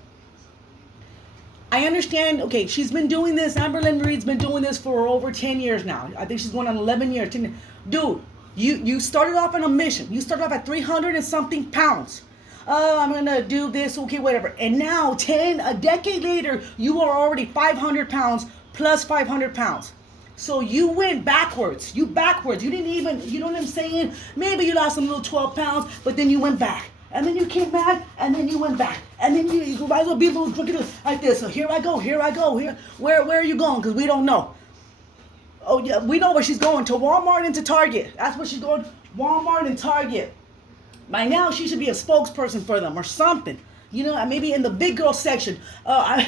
I understand, okay, she's been doing this, Amberlynn Reed's been doing this for over 10 years now. I think she's going on 11 years. 10, dude, you started off on a mission. You started off at 300 and something pounds. I'm going to do this, okay, whatever. And now, a decade later, you are already 500 pounds plus 500 pounds. So you went backwards. You didn't even, you know what I'm saying? Maybe you lost a little 12 pounds, but then you went back. And then you came back, and then you went back. And then you might as well be a little crooked like this. So here I go. Here. Where are you going? Because we don't know. Oh, yeah, we know where she's going. To Walmart and to Target. That's where she's going. Walmart and Target. By now, she should be a spokesperson for them or something. You know, maybe in the big girl section. Buy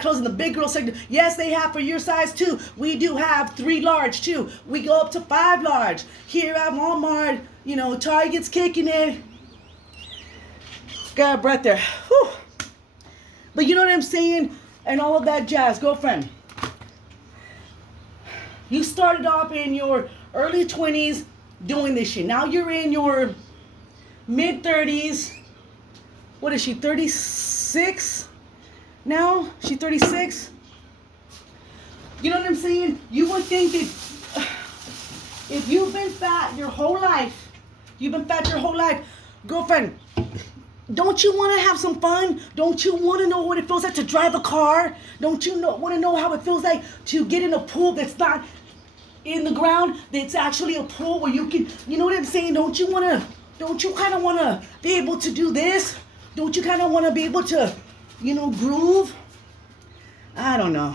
clothes in the big girl section. Yes, they have for your size too. We do have 3 large too. We go up to 5 large. Here at Walmart, you know, Target's kicking it. Got a breath there. Whew. But you know what I'm saying? And all of that jazz, girlfriend. You started off in your early 20s doing this shit. Now you're in your mid 30s. What is she, 36 now? She 36? You know what I'm saying? You would think that if you've been fat your whole life, girlfriend, don't you want to have some fun? Don't you want to know what it feels like to drive a car? Don't you want to know how it feels like to get in a pool that's not in the ground, that's actually a pool where you can, you know what I'm saying? Don't you kind of want to be able to do this? Don't you kind of want to be able to, you know, groove? I don't know.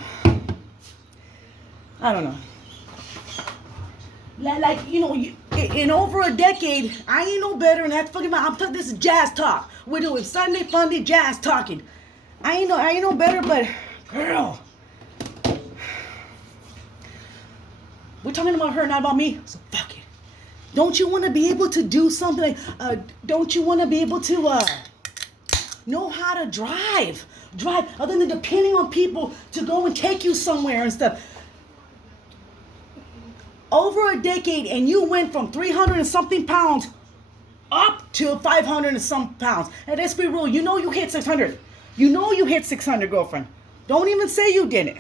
Like, you know, in over a decade, I ain't no better than that fucking. I'm talking. This is jazz talk. We're doing Sunday Funday jazz talking. I ain't no better, but girl, we're talking about her, not about me. So fuck it. Don't you want to be able to do something? Don't you want to be able to know how to drive, other than depending on people to go and take you somewhere and stuff? Over a decade, and you went from 300 and something pounds up to 500 and some pounds. And let's be real, you know you hit 600. You know you hit 600, girlfriend. Don't even say you didn't.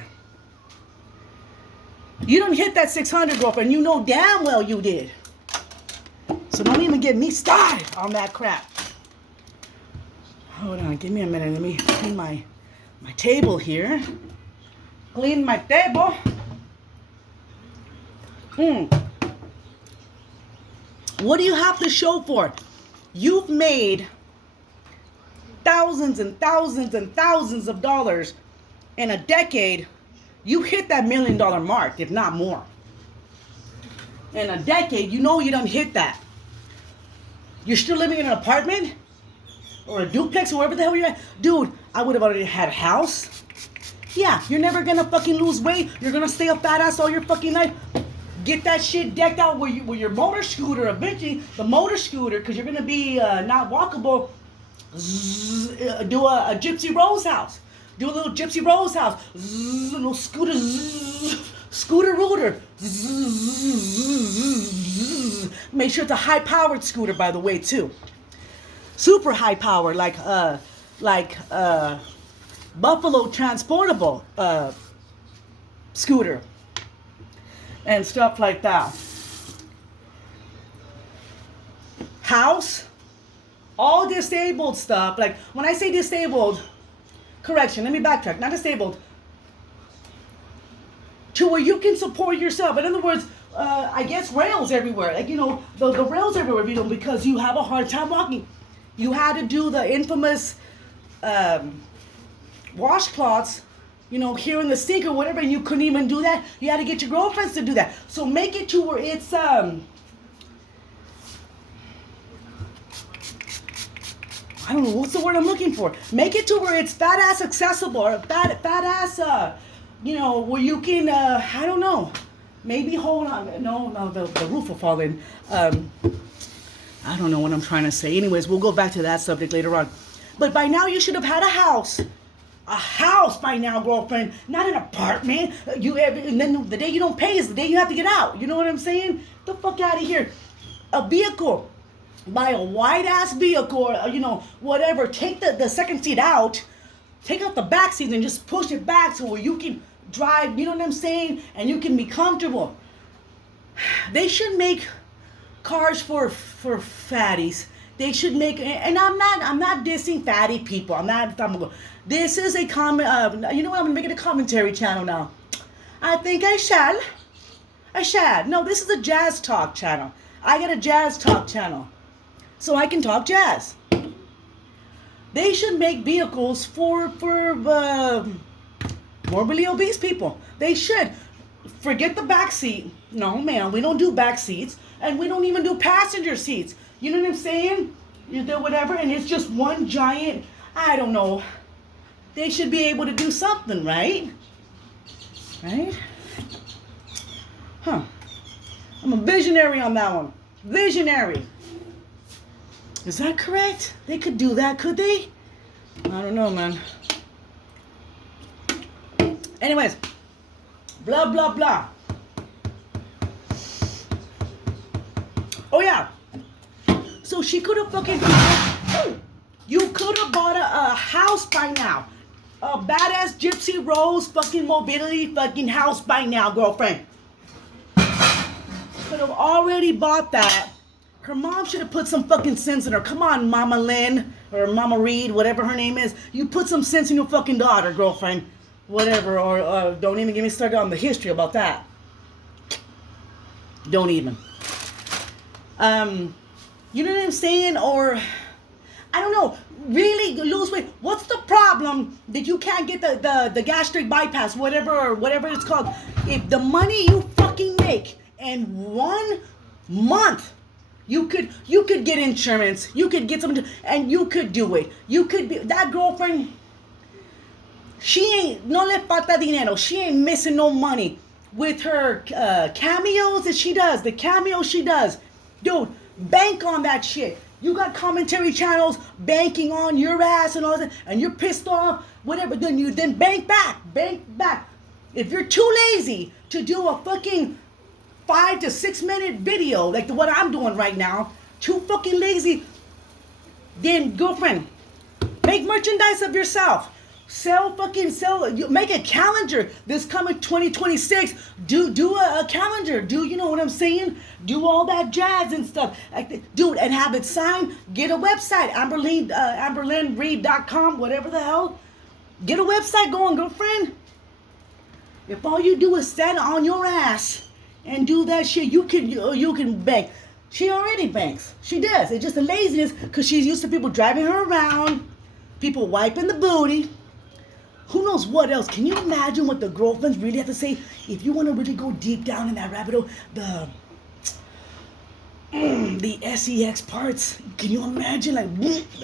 You don't hit that 600, girlfriend. You know damn well you did. So don't even get me started on that crap. Hold on, give me a minute. Let me clean my table here. Clean my table. What do you have to show for it? You've made thousands and thousands and thousands of dollars in a decade. You hit that $1 million mark, if not more. In a decade, you know you done hit that. You're still living in an apartment or a duplex or wherever the hell you're at. Dude, I would have already had a house. Yeah, you're never gonna fucking lose weight. You're gonna stay a fat ass all your fucking life. Get that shit decked out with your motor scooter eventually. The motor scooter, because you're gonna be not walkable. Do a Gypsy Rose house. Do a little Gypsy Rose house. A little scooter. Scooter rooter. Make sure it's a high-powered scooter, by the way, too. Super high power, like Buffalo transportable scooter and stuff like that. House, all disabled stuff. Like when I say disabled, correction, let me backtrack. Not disabled. To where you can support yourself. In other words, I guess rails everywhere. Like, you know, the rails everywhere, you know, because you have a hard time walking. You had to do the infamous washcloths, you know, here in the sink or whatever, and you couldn't even do that. You had to get your girlfriends to do that. So make it to where it's I don't know, what's the word I'm looking for? Make it to where it's fat ass accessible, or fat ass you know, where you can I don't know, maybe hold on. No, the roof will fall in. I don't know what I'm trying to say. Anyways, we'll go back to that subject later on. But by now you should have had a house. A house by now, girlfriend. Not an apartment. And then the day you don't pay is the day you have to get out. You know what I'm saying? The fuck out of here. A vehicle. Buy a wide ass vehicle, or, you know, whatever. Take the second seat out. Take out the back seat and just push it back so where you can drive, you know what I'm saying? And you can be comfortable. They should make cars for fatties. They should make, and I'm not dissing fatty people. This is a comment. You know what? I'm gonna make it a commentary channel now. I think I shall. No, this is a jazz talk channel. I got a jazz talk channel, so I can talk jazz. They should make vehicles for morbidly obese people. They should. Forget the back seat. No, man, we don't do back seats. And we don't even do passenger seats. You know what I'm saying? You do whatever, and it's just one giant, I don't know. They should be able to do something, right? Right? Huh. I'm a visionary on that one. Visionary. Is that correct? They could do that, could they? I don't know, man. Anyways, blah, blah, blah. Oh, yeah. So she could have fucking... You could have bought a house by now. A badass Gypsy Rose fucking mobility fucking house by now, girlfriend. Could have already bought that. Her mom should have put some fucking sense in her. Come on, Mama Lynn, or Mama Reed, whatever her name is. You put some sense in your fucking daughter, girlfriend. Whatever, or don't even get me started on the history about that. Don't even. You know what I'm saying? Or, I don't know, really lose weight. What's the problem that you can't get the gastric bypass, whatever it's called? If the money you fucking make in 1 month, you could get insurance, you could get something, and you could do it. You could be, that girlfriend, she ain't, no le falta dinero, she ain't missing no money with her cameos that she does, the cameos she does. Dude, bank on that shit. You got commentary channels banking on your ass and all that, and you're pissed off, whatever, then bank back. If you're too lazy to do a fucking 5 to 6 minute video like what I'm doing right now, too fucking lazy, then girlfriend, make merchandise of yourself. Sell, make a calendar this coming 2026. Do a calendar. You know what I'm saying? Do all that jazz and stuff. Dude, and have it signed. Get a website, AmberlynnReed.com, whatever the hell. Get a website going, girlfriend. If all you do is stand on your ass and do that shit, you can bank. She already banks. She does. It's just a laziness because she's used to people driving her around, people wiping the booty. Who knows what else? Can you imagine what the girlfriends really have to say? If you want to really go deep down in that rabbit hole, the sex parts. Can you imagine? Like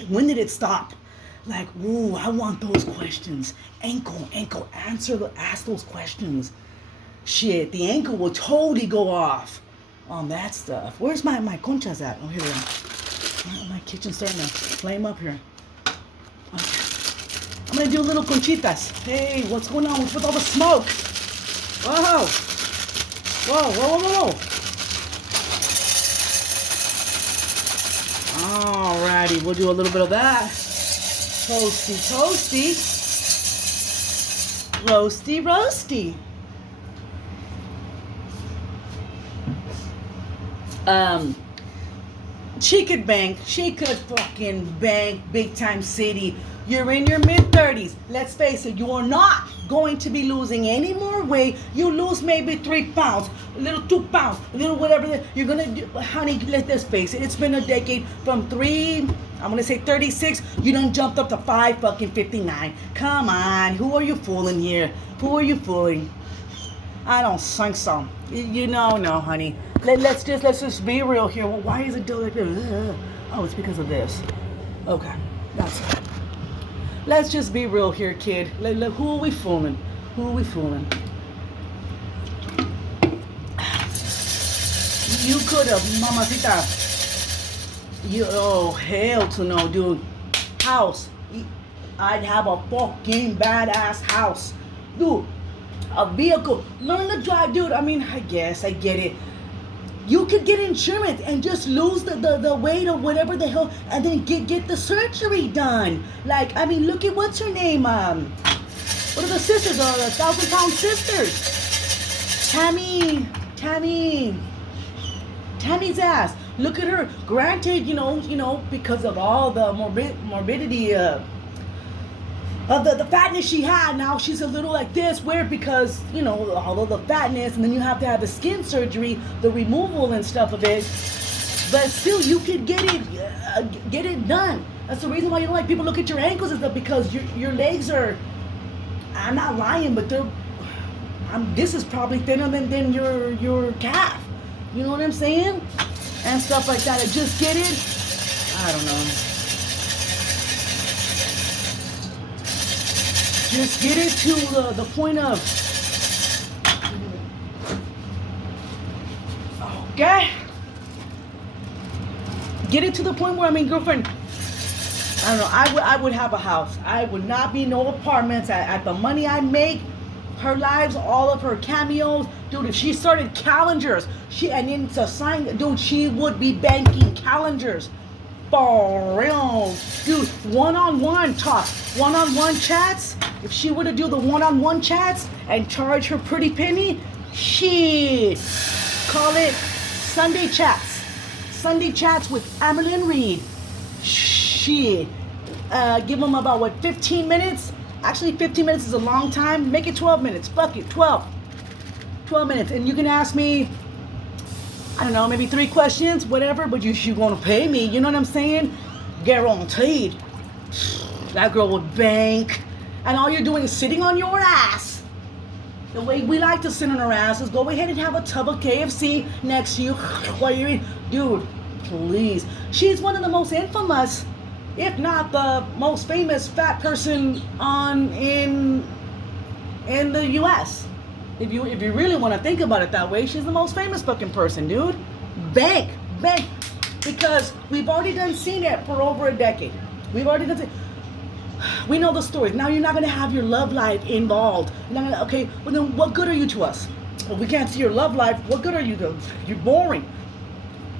when did it stop? Like, ooh, I want those questions. Ankle, ask those questions. Shit, the ankle will totally go off on that stuff. Where's my conchas at? Oh, here they are. My kitchen's starting to flame up here. Okay. I'm gonna do little conchitas. Hey, what's going on with all the smoke? Whoa. Whoa. Alrighty, we'll do a little bit of that. Toasty. Roasty. She could bank. She could fucking bank big time city. You're in your mid-30s. Let's face it, you are not going to be losing any more weight. You lose maybe 3 pounds, a little 2 pounds, a little whatever. You're going to do, honey, let's face it. It's been a decade from 3, I'm going to say 36. You done jumped up to 59. Come on. Who are you fooling here? Who are you fooling? I don't think so. You know, no, honey. Let's just be real here. Well, why is it doing like this? Oh, it's because of this. Okay, that's it. Let's just be real here, kid. Who are we fooling? You could have, mamacita. Oh, hell to no, dude. House. I'd have a fucking badass house. Dude, a vehicle. Learn to drive, dude. I mean, I guess, I get it. You could get insurance and just lose the weight or whatever the hell, and then get the surgery done. Like, I mean, look at what's her name? What are the sisters? The 1,000-pound sisters. Tammy's ass. Look at her. Granted, you know, because of all the morbidity of the fatness she had, now she's a little like this. Weird because, you know, all of the fatness, and then you have to have the skin surgery, the removal and stuff of it. But still, you could get it done. That's the reason why you don't like people look at your ankles, is that because your legs are, I'm not lying, but this is probably thinner than your calf. You know what I'm saying? And stuff like that. And just get it. I don't know. Just get it to the point of, okay? Get it to the point where, I mean, girlfriend, I don't know, I would have a house. I would not be no apartments. At the money I make, her lives, all of her cameos, dude, if she started calendars, and it's a sign, dude, she would be banking calendars. For real, dude, one-on-one talk, one-on-one chats. If she were to do the one-on-one chats and charge her pretty penny, shit, call it Sunday chats. Sunday chats with Amerlyn Reed. Shit, give them about 15 minutes. Actually, 15 minutes is a long time. Make it 12 minutes. Fuck it, 12 minutes, and you can ask me, I don't know, maybe 3 questions, whatever, but you gonna pay me, you know what I'm saying? Guaranteed. That girl would bank. And all you're doing is sitting on your ass. The way we like to sit on our ass is go ahead and have a tub of KFC next to you while you're eating. Dude, please. She's one of the most infamous, if not the most famous fat person in the US. If you really want to think about it that way, she's the most famous fucking person, dude. Bank. Because we've already done seen it for over a decade. We've already done it. We know the story. Now you're not going to have your love life involved. Okay, well then what good are you to us? Well, we can't see your love life. What good are you to? You're boring.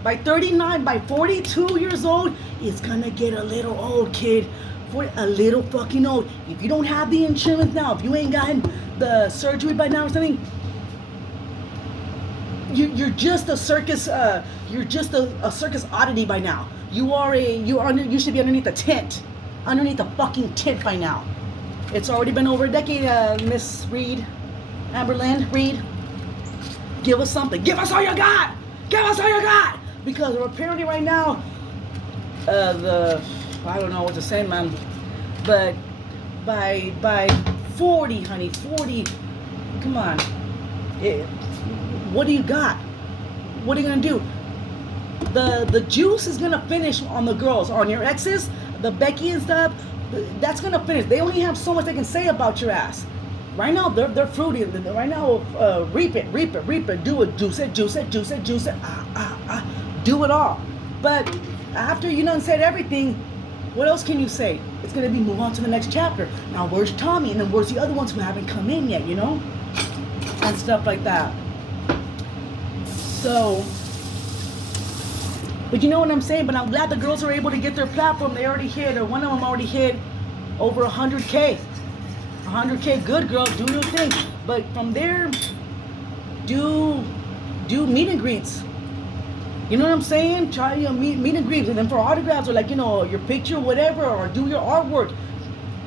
By 39, by 42 years old, it's going to get a little old, kid. A little fucking old. If you don't have the insurance now, if you ain't gotten the surgery by now or something, you're just a circus. You're just a circus oddity by now. You should be underneath the tent, underneath the fucking tent by now. It's already been over a decade, Miss Reed, Amberland Reed. Give us something. Give us all you got. Give us all you got. Because apparently right now, I don't know what to say, man, but by 40, honey, 40, come on, what do you got? What are you gonna do? The juice is gonna finish on the girls, on your exes, the Becky and stuff. That's gonna finish. They only have so much they can say about your ass. Right now they're fruity. Right now, reap it, do it, juice it, do it all. But after you done said everything, what else can you say? It's gonna be move on to the next chapter. Now where's Tommy? And then where's the other ones who haven't come in yet? You know, and stuff like that. So. But you know what I'm saying? But I'm glad the girls are able to get their platform. They already hit, or one of them already hit over 100K. 100K, good girl, do your thing. But from there, do meet and greets. You know what I'm saying? Try meet and greets. And then for autographs or your picture, whatever, or do your artwork.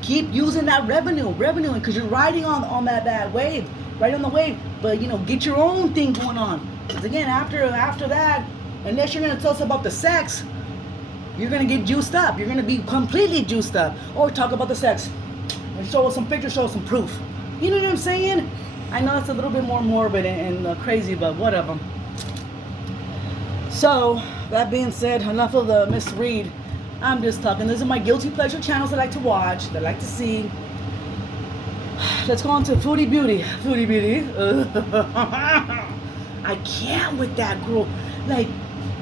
Keep using that revenue, because you're riding on that wave, right on the wave. But get your own thing going on. Because again, after that, unless you're going to tell us about the sex, you're going to get juiced up. You're going to be completely juiced up. Or talk about the sex. And show us some pictures, show us some proof. You know what I'm saying? I know it's a little bit more morbid and crazy, but whatever. So, that being said, enough of the Miss Reed. I'm just talking. These are my guilty pleasure channels I like to watch, that I like to see. Let's go on to Foodie Beauty. Foodie Beauty. I can't with that girl. Like,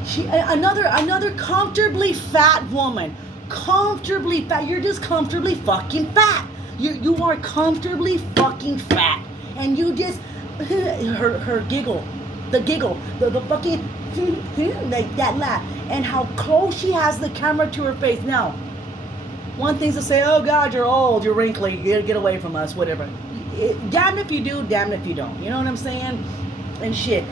she another comfortably fat woman. Comfortably fat. You're just comfortably fucking fat. You are comfortably fucking fat. And you just her giggle. The fucking like that laugh. And how close she has the camera to her face. Now, one thing's to say, oh God, you're old, you're wrinkly, get away from us, whatever. Damn if you do, damn if you don't. You know what I'm saying? And shit.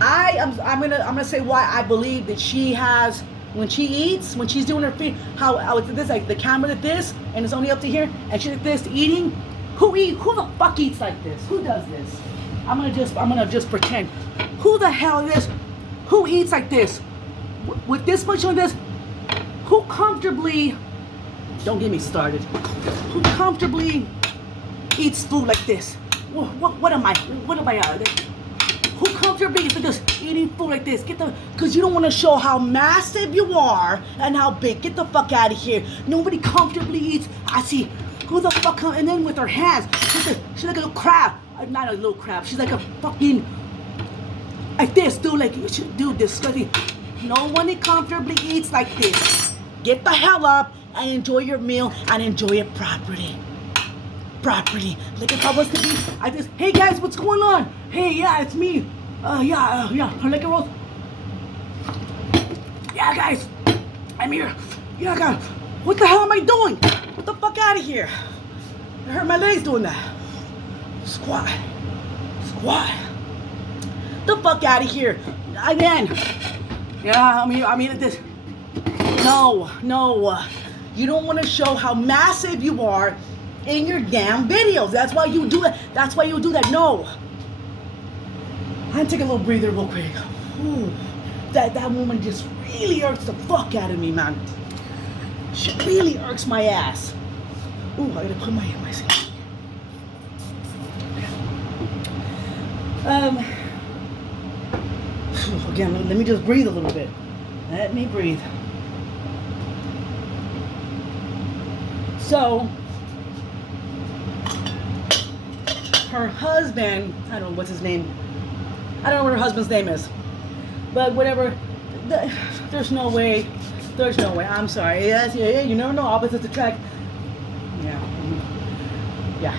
I'm gonna say why I believe that she has, when she eats, when she's doing her feet, how it's this, like the camera like this, and it's only up to here, and she's like this eating. Who the fuck eats like this? Who does this? I'm gonna just pretend. Who the hell is this? Who eats like this? With this much on this? Who comfortably? Don't get me started. Who comfortably eats food like this? What am I? Who comfortably is just eating food like this? Because you don't want to show how massive you are and how big. Get the fuck out of here. Nobody comfortably eats. I see. Who the fuck? And then with her hands, she's like a little crab. Not a little crab. She's like a fucking, like this, dude. Like, dude, disgusting. No one comfortably eats like this. Get the hell up and enjoy your meal and enjoy it properly. Like if I was to be, I just, hey guys, what's going on? Hey, yeah, it's me. Yeah, like a roll. Yeah, guys, I'm here. Yeah, guys, what the hell am I doing? Get the fuck out of here. I hurt my legs doing that. Squat. The fuck out of here. Again. Yeah, I mean this. No. You don't want to show how massive you are in your damn videos. That's why you do that. No. I'm gonna take a little breather real quick. Ooh, that woman just really irks the fuck out of me, man. She really irks my ass. Ooh, I gotta put my again, let me just breathe a little bit. Let me breathe. So, her husband, I don't know what's his name. I don't know what her husband's name is. But whatever, there's no way. I'm sorry. Yes, yeah, you never know. Opposites attract. Yeah.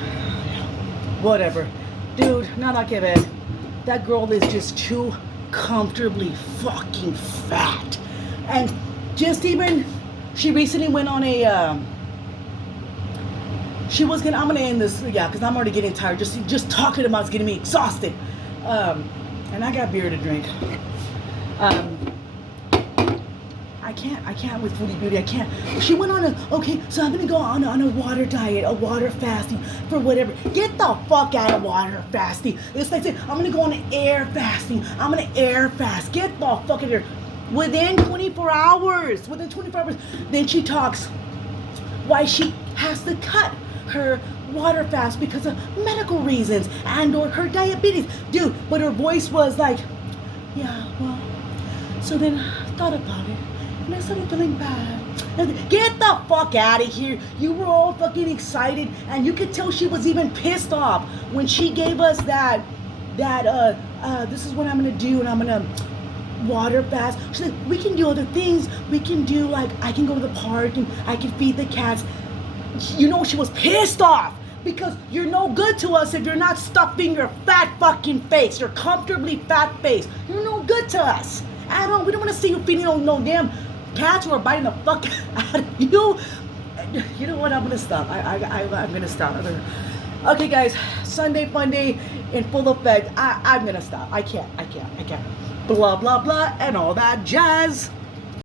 Whatever. Dude, nada que ver. That girl is just too comfortably fucking fat. And just even, she recently went on a, I'm gonna end this, because I'm already getting tired. Just talking about it's getting me exhausted. And I got beer to drink. I can't with Foodie Beauty. I can't. She went on okay, so I'm gonna go on a water diet, a water fasting for whatever. Get the fuck out of water fasting. It's like saying, I'm gonna go on an air fasting. I'm gonna air fast. Get the fuck out of here. Within 24 hours, then she talks why she has to cut her water fast because of medical reasons and or her diabetes. Dude, but her voice was like, yeah, well, so then I thought about it and I started feeling bad. Get the fuck out of here. You were all fucking excited and you could tell she was even pissed off when she gave us that this is what I'm gonna do and I'm gonna water fast. She's like, we can do other things. We can do like, I can go to the park and I can feed the cats. You know, she was pissed off because you're no good to us if you're not stuffing your fat fucking face, your comfortably fat face. You're no good to us. We don't want to see you feeding no damn cats who are biting the fuck out of you. You know what? I'm gonna stop. I'm gonna stop. Okay, guys, Sunday Funday in full effect. I'm gonna stop. I can't. Blah blah blah and all that jazz.